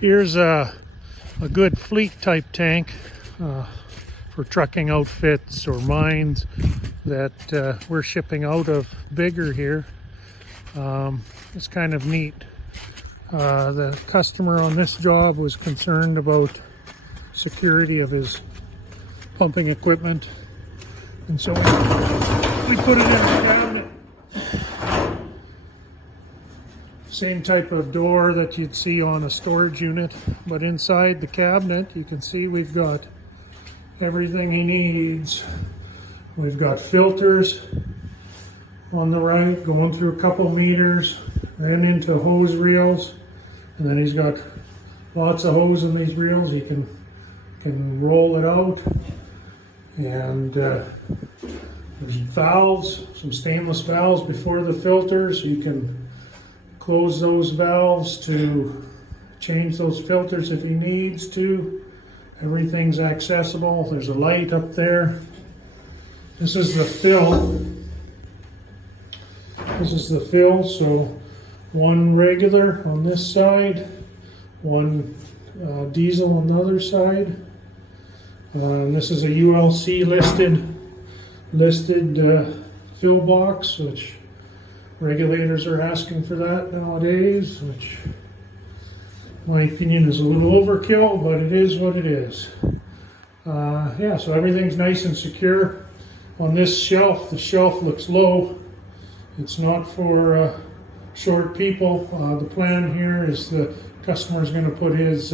Here's a good fleet type tank for trucking outfits or mines that we're shipping out of bigger here. It's kind of neat. The customer on this job was concerned about security of his pumping equipment, and so we put it in the cabinet. Same type of door that you'd see on a storage unit, but inside the cabinet you can see we've got everything he needs. We've got filters on the right going through a couple meters, then into hose reels, and then he's got lots of hose in these reels. He can roll it out, and there's valves, some stainless valves before the filters. You can close those valves to change those filters if he needs to. Everything's accessible. There's a light up there. This is the fill. This is the fill, so one regular on this side, one diesel on the other side. And this is a ULC listed fill box, which regulators are asking for that nowadays, which in my opinion is a little overkill, but it is what it is. Yeah, so everything's nice and secure. On this shelf, the shelf looks low. It's not for short people. The plan here is the customer is going to put his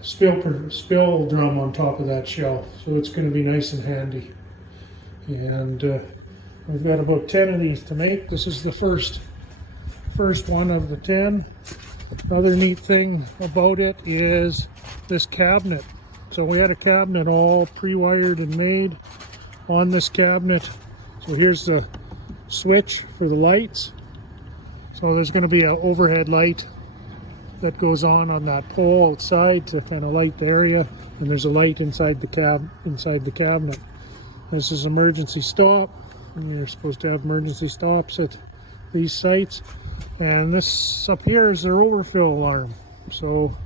spill drum on top of that shelf, so it's going to be nice and handy. And we've got about 10 of these to make. This is the first one of the 10. Other neat thing about it is this cabinet. So we had a cabinet all pre-wired and made on this cabinet. So here's the switch for the lights. So there's going to be an overhead light that goes on that pole outside to kind of light the area, and there's a light inside the cabinet. This is emergency stop, and you're supposed to have emergency stops at these sites. And this up here is their overfill alarm. So,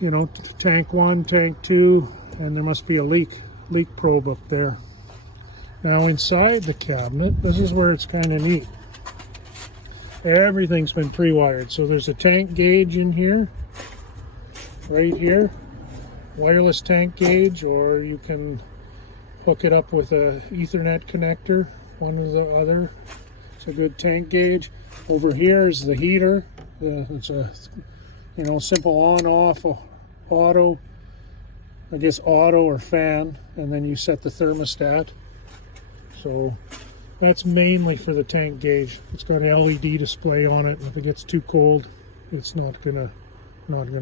you know, tank 1, tank 2, and there must be a leak probe up there. Now inside the cabinet, this is where it's kind of neat. Everything's been pre-wired. So there's a tank gauge in here, right here, wireless tank gauge, or you can hook it up with a Ethernet connector, one or the other. It's a good tank gauge. Over here is the heater. It's a simple on-off auto, I guess auto or fan, and then you set the thermostat. So that's mainly for the tank gauge. It's got an LED display on it, and if it gets too cold, it's not gonna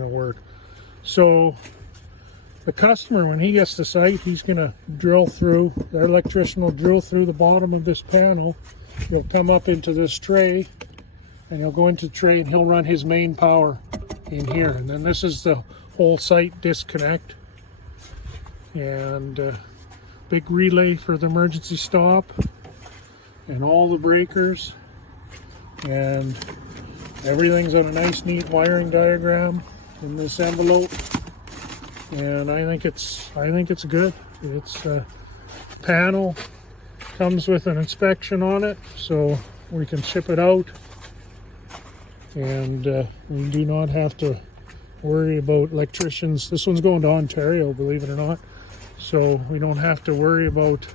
work. So the customer, when he gets to site, he's gonna drill through. The electrician will drill through the bottom of this panel. He'll come up into this tray, and he'll go into the tray, and he'll run his main power in here. And then this is the whole site disconnect, and big relay for the emergency stop, and all the breakers, and everything's on a nice neat wiring diagram in this envelope. And I think it's good. It's panel comes with an inspection on it, so we can ship it out, and we do not have to worry about electricians. This one's going to Ontario, believe it or not, so we don't have to worry about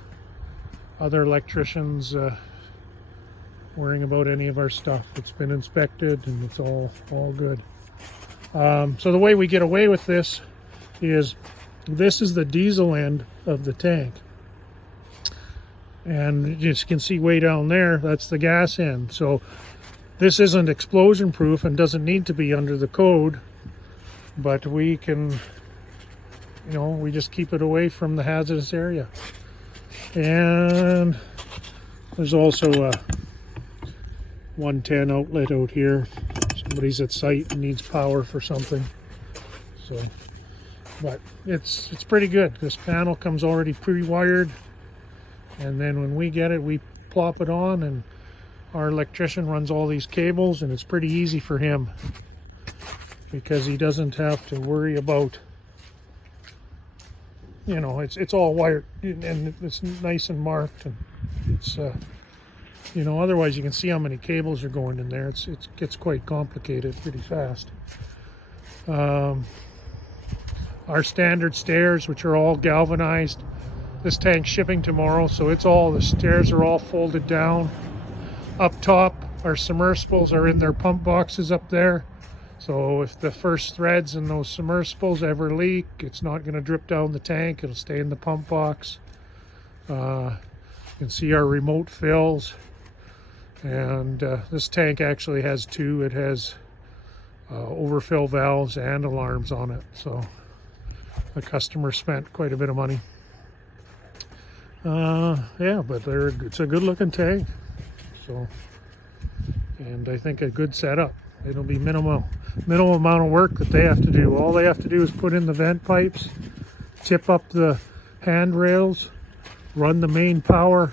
other electricians worrying about any of our stuff. It's been inspected and it's all good. So the way we get away with this is the diesel end of the tank, and as you can see way down there, that's the gas end. So this isn't explosion proof and doesn't need to be under the code, but we can, we just keep it away from the hazardous area. And there's also a 110 outlet out here. Somebody's at site and needs power for something. So, but it's pretty good. This panel comes already pre-wired, and then when we get it, we plop it on, and our electrician runs all these cables, and it's pretty easy for him. because he doesn't have to worry about, you know, it's all wired and it's nice and marked, and it's you know, otherwise you can see how many cables are going in there. It gets quite complicated pretty fast. Our standard stairs, which are all galvanized, this tank's shipping tomorrow, so the stairs are all folded down. Up top, our submersibles are in their pump boxes up there. So if the first threads in those submersibles ever leak, it's not going to drip down the tank. It'll stay in the pump box. You can see our remote fills. And this tank actually has two. It has overfill valves and alarms on it. So the customer spent quite a bit of money. Yeah, but it's a good looking tank. So, and I think a good setup. It'll be minimal amount of work that they have to do. All they have to do is put in the vent pipes, tip up the handrails, run the main power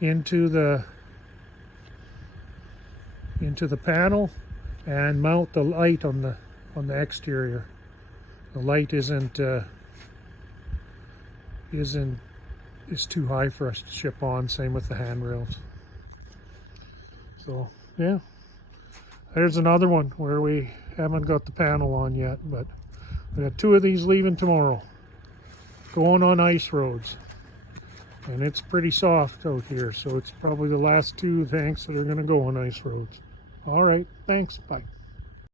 into the panel, and mount the light on the exterior. The light is too high for us to ship on. Same with the handrails. So yeah, there's another one where we haven't got the panel on yet, but we got two of these leaving tomorrow, going on ice roads, and it's pretty soft out here, so it's probably the last two tanks that are going to go on ice roads. All right, thanks, bye.